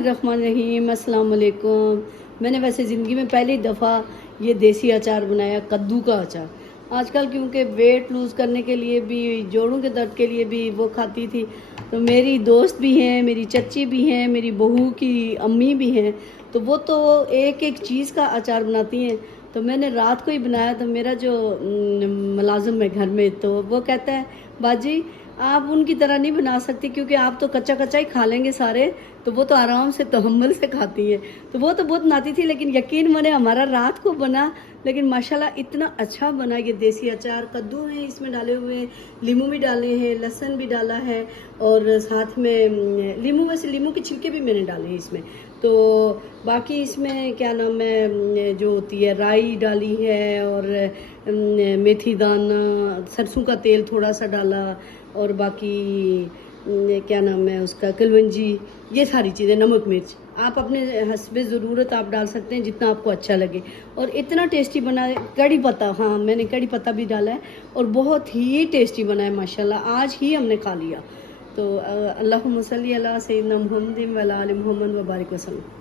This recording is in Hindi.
बिस्मिल्लाहिर्रहमानिर्रहीम, अस्सलाम वालेकुम। मैंने वैसे ज़िंदगी में पहली दफ़ा ये देसी अचार बनाया, कद्दू का अचार। आजकल क्योंकि वेट लूज़ करने के लिए भी, जोड़ों के दर्द के लिए भी वो खाती थी, तो मेरी दोस्त भी हैं, मेरी चच्ची भी हैं, मेरी बहू की अम्मी भी हैं, तो वो तो एक एक चीज़ का अचार बनाती हैं। तो मैंने रात को ही बनाया, तो मेरा जो मुलाजिम है घर में, तो वो कहता है, बाजी आप उनकी तरह नहीं बना सकती क्योंकि आप तो कच्चा कच्चा ही खा लेंगे सारे, तो वो तो आराम से तहम्मुल से खाती हैं। तो वो तो बहुत बनाती थी, लेकिन यकीन माने हमारा रात को बना, लेकिन माशाल्लाह इतना अच्छा बना। ये देसी अचार, कद्दू हैं इसमें डाले हुए हैं, लीमू भी डाले हैं, लहसुन भी डाला है, और साथ में लीमू, वैसे लीमू के छिलके भी मैंने डाले हैं इसमें। तो बाकी इसमें क्या नाम है, जो होती है राई डाली है, और मेथी दाना, सरसों का तेल थोड़ा सा डाला, और बाकी क्या नाम है उसका, कलवंजी, ये सारी चीज़ें, नमक मिर्च आप अपने हस्बे ज़रूरत आप डाल सकते हैं जितना आपको अच्छा लगे। और इतना टेस्टी बना है। कड़ी पत्ता, हाँ मैंने कड़ी पत्ता भी डाला है, और बहुत ही टेस्टी बना है माशाल्लाह। आज ही हमने खा लिया। तो अल्लाहुम्मा सल्ली अला सय्यिदना मुहम्मदिन व अला आलि मुहम्मद व बारिक वसल्लम।